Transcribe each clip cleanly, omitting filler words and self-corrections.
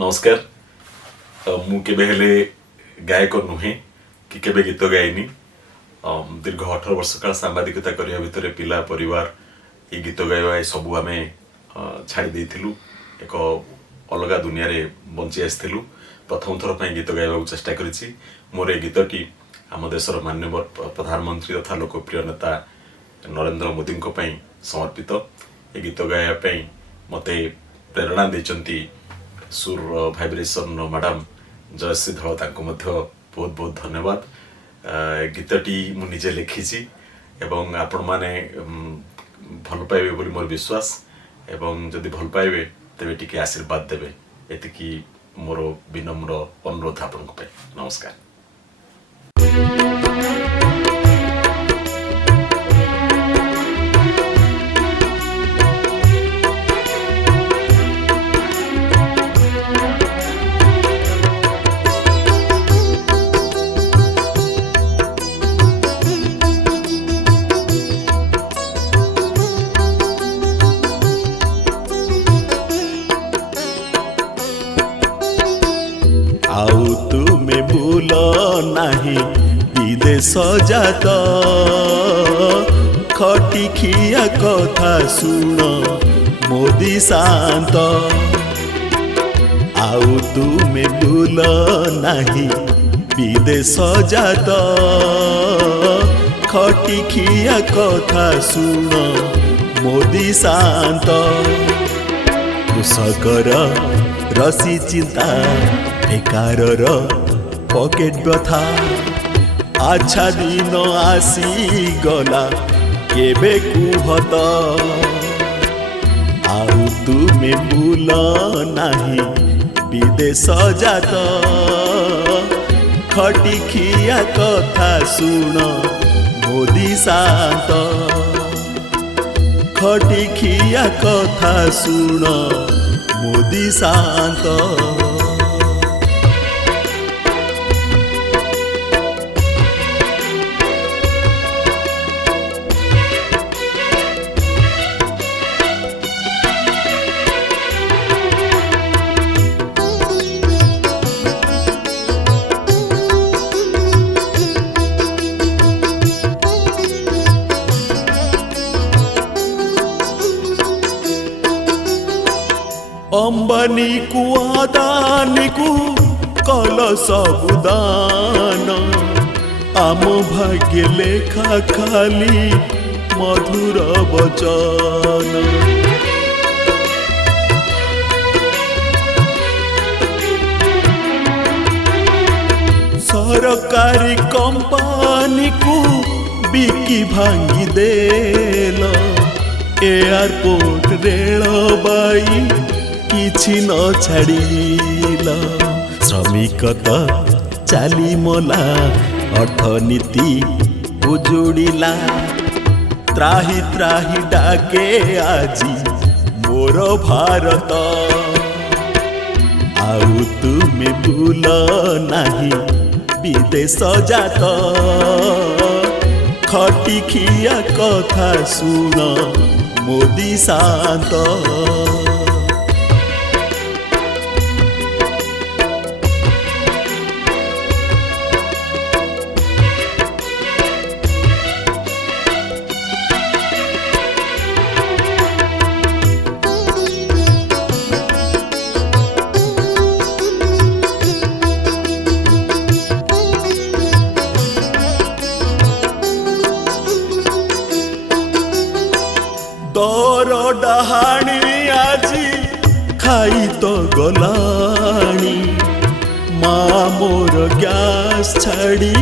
नमस्कार। मु केबे हेले गायक नुहे कि केबे गीत गाइनी। दीर्घ 18 वर्ष काल सांबादिकता करिया भितर पिला परिवार ये गीत गाइबा ये सबू आमे छाड़ी देइथिलु। एक अलग दुनिया रे बंची आसथिलु। प्रथम थर पई गीत गाइबा चेष्टा करिछि। मोर ए गीतटी आम देशर माननीय प्रधानमंत्री तथा लोकप्रिय नेता नरेंद्र मोदी को पई समर्पित। ए गीत गाइबा पई मते प्रेरणा देचंती सुर भाइब्रेशन मैडम जयश्री धल तांको मध्य बहुत बहुत धन्यवाद। गीतटी मु निजे लिखिछि एवं आपण माने भल पाइबे बोली मोर विश्वास एवं जदि भल पाइबे तेबे टिके आशीर्वाद देबे एतिकी मोर विनम्र अनुरोध आपनको पे। नमस्कार। आउ तुमे भूल नाही विदेश जात खटी खिया कथा सुन मोदी शांत। आउ तुमे भूल नाही विदेश जात खटी खिया कथा सुन मोदी शांत। कृषकर रसी चिंता बेकारर पकेट व्यथा अच्छा दिन आसी गला केबे कुहत। आउ तुमे भूल नाही विदेश जात खटी खिया कथा सुन मोदी शांत। खटी खिया कथा सुन मोदी शांत। अंबानी को अदानी को कल सबुदान आम भाग्य लेखा खाली मधुर वचन। सरकारी कंपनी को बिकी भांगी देल एयरपोर्ट रेलबाई किछि न छाड़िल। श्रमिक तो चाली मला अर्थनीति उजुड़िला। त्राही त्राही डाके आजी मोर भारत। आउ तुमे भूल नाही विदेश जात खटी खिया कथा सुन मोदी शांत। दर डहाणी आजी खाई तो गलाणी। माँ मोर गैस छाड़ी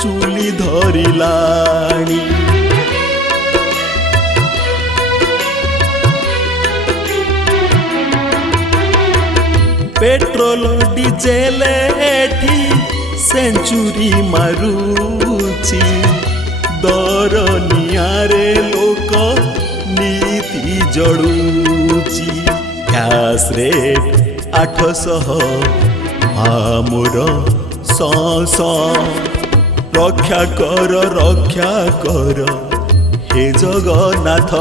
चूली धरिलाणी। पेट्रोल डीजेल एठी सेंचुरी मारुची। दर नियारे लोक नीति जड़ुची। गैस रेट 800 आमोर सांस रक्षा कर हे जगन्नाथ।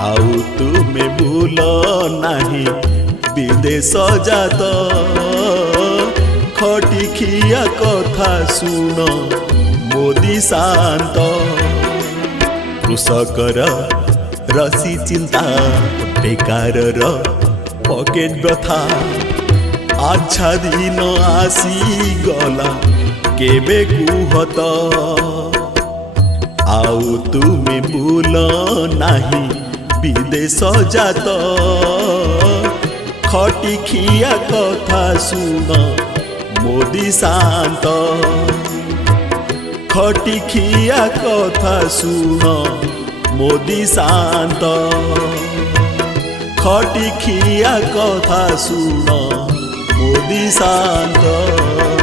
आउ तुमे भूल नाही विदेश जात खटी खिया कथा शुण मोदी शांत कृषकर रसी चिंता बेकारर पकेट व्यथा अच्छा दिन आसी गला केबे कुहत आउ तुमे भूल नाही विदेश जात खटी खिया कथा शुण मोदी शांत खटी खिया कथा शुण मोदी शांत खटी खिया कथा शुण मोदी शांत।